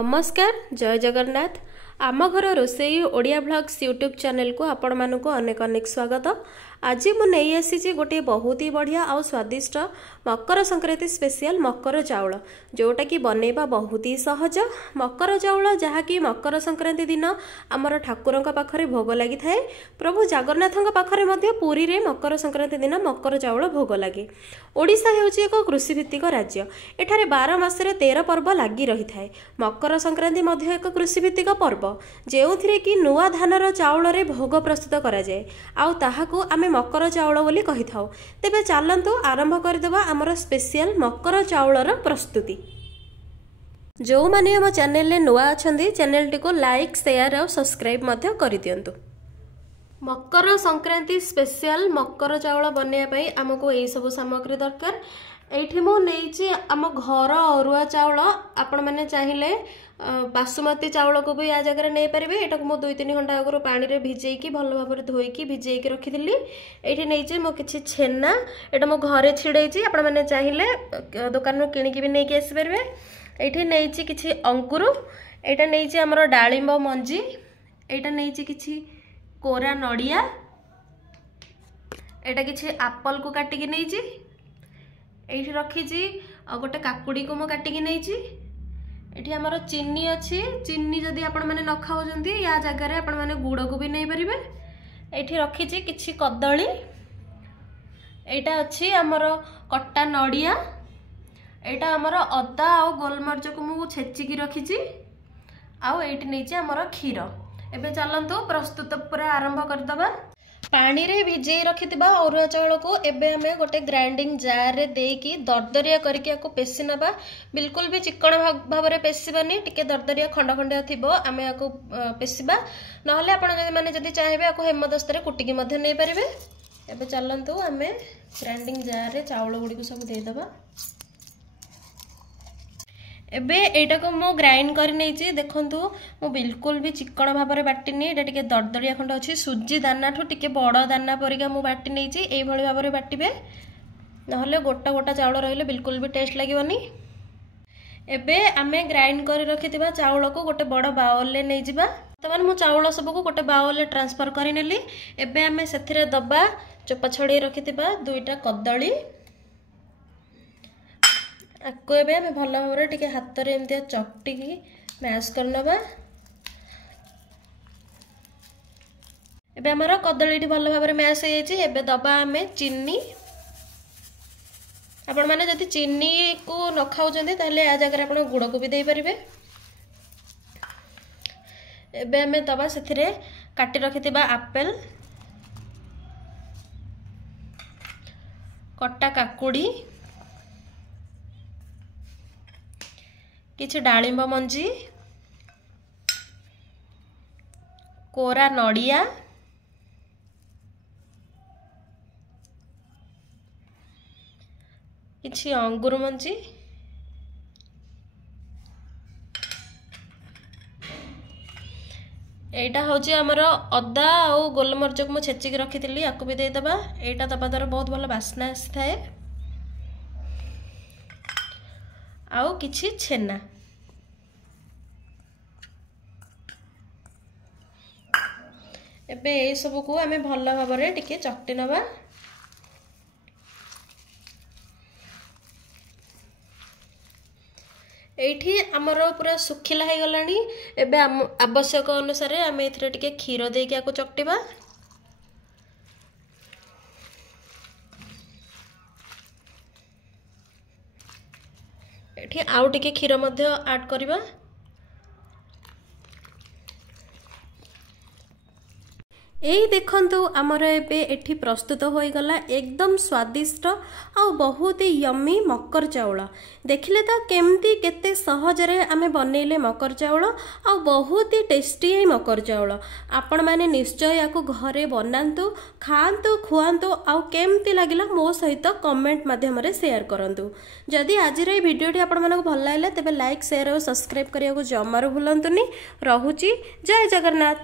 नमस्कार जय जगन्नाथ आम घर रोसई ओडिया ब्लॉग्स यूट्यूब चैनल को आपण मानक अनेक अनेक स्वागत। आज मुझे आसी गोटे बहुत ही बढ़िया आउ स्वादिष्ट मकर संक्रांति स्पेशल मकर चाउल जोटा कि बनैबा बहुत ही सहज। मकर चाउल जहाँकि मकर संक्रांति दिन आमर ठाकुर पाखरे भोग लगी थाए। प्रभु जगन्नाथ पाखरे मध्य पुरी रे मकर संक्रांति दिन मकर चाउल भोग लगे। ओडिशा हेउची एक कृषिभित्तिक राज्य। एठारे 12 मासरे 13 पर्व लगी रही थाए। मकर संक्रांति मध्य एक कृषिभित्तिक पर्व जेउथिरे कि नुआ धानर चाउल रे भोग प्रस्तुत करा जाए आउ ताहाकू आमे मकर चाउल बोली कहि थाउ। तेबे चलंतु आरंभ करदेबा हमर स्पेशल मकर चाउलर प्रस्तुति। जो माने हम चैनल ले नुआ अछंदी चैनल टी को लाइक शेयर और सब्सक्राइब मध्य करि दियंतु। मकर संक्रांति स्पेशल मकर चाउल बनैया पई हमको एई सब सामग्री दरकार। एठी मो नेइची आम घर अरुआ चाउल आपण माने चाहिए बासुमती चाउल को भी आ जगह नहीं पारे। एटा को मो 2-3 घंटा आगु पानी रे भिजेकी भल भाव धोईकी भिजेकी रखिदिली। एठी नेइची मो किछि छेना एटा मो घरे छिड़ेची आपण माने चाहिए दुकान रो किनिकी भी नेकी आसी पारे। एठी नेइची किछि अंकुर एटा नेइची हमर डाळिंब मंजी एटा नेइची किछि कोरा नडिया एटा किछि एप्पल को काटिकी नेइची एठी रखीची गोटे काकुड़ी को मो काटिकी नेइची। एठी हमर चीनी अच्छी चीनी जदि आपण माने न खाउजंती या जगह रे आपण माने गुड़ को भी नहीं परिबे। एठी रखीची किछि कदली एटा अच्छी हमर कट्टा नडिया एटा हमर अदा आ गोलमरिच को मु छेचिकी रखीची आउ एठी नेइची हमर खीर। एबे चलंतु प्रस्तुत पूरा आरंभ कर दबा। पानी रे भिजेई रखिथिबा अरुआ चाउल को एबे हमें गोटे ग्राइंडिंग जार रे देकी दरदरिया करके आको पेसी नबा। बिल्कुल भी चिकण भाव रे पेसीबानी टिके दरदरिया खंड खंडिया थिबो आमे आको पेसीबा नहले आपण माने जदी चाहेबे आको हेमदस्ता रे कुटिकी मध्ये नै परिबे। एबे चलंतु हमें ग्राइंडिंग जार रे चाउल गुडी को सब दे दबा। एबे एटा को मो ग्राइंड कर नेची देखंतु मो बिल्कुल भी चिकण भाव रे बाटिनी एटा टिके दरदरिया खंड अछि सुजी दाना ठो टिके बड़ दाना परिका मो बाटी नेची एई भली भाव रे बाटिबे नहले गोटा गोटा चाउल रहिले बिल्कुल भी टेस्ट लागिवनी। एबे आमे ग्राइंड कर रखिथिबा चाउल को गोटे बड़ बाउल ले नै जिबा। तमान मो चाउल सब को गोटे बाउल ले ट्रांसफर करि नेली। एबे आमे सेथिरे दबा चोपा छड़ी रखिथिबा 2टा कदली आको एबे हमें भल भाव टिके हाथ रे एमतिया चकटी की मैश करनबा। एबे हमर कदलीटी भल भाव रे मैश हो जायछि। एबे दबा हमें चीनी आपण माने जति चीनी को न खाउजंती ताले आ जगह आपण गुड़ को भी दे परिबे। एबे हमें दबा सेथिरे काटी रखिथिबा एप्पल कट्टा काकुड़ी किछि डाळिंब मंजी कोरा नडिया किछि अंगूर मंजी एटा होची हमर अदा आ गोलमरिच को मो छेचिक रखिथिली आकु भी दे दबा। एटा दबा द्वारा बहुत भल बास्ना आसी थाए आउ किछि छेना एबे ए सब को आमे भल भाव रे टिके चकटी नबा। एठी हमर पूरा सुखिला है गलानी। एबे आवश्यक अनुसार आमे एथिरे टिके खीर देके आको चकटिबा। एठी आउ टिके खीर मध्ये ऐड करबा। यही देखंतु आमर एबे एठी प्रस्तुत हो गला एकदम स्वादिष्ट आ बहुत ही यम्मी मकर चाउल। देखिले तो केमती केते सहज रे आमे बनैले मकर चाउल आ बहुत ही टेस्टी है मकर चाउल। आपण माने निश्चय याको घरे बनांतु खांतु खुआंतु आ केमती लागिला मो सहित कमेंट माध्यम रे शेयर करंतु। जदि आज रे वीडियोटी आपण मानक भल लागले तेबे लाइक शेयर और सब्सक्राइब करिया को जमारो भूलंतुनी। रहुची जय जगन्नाथ।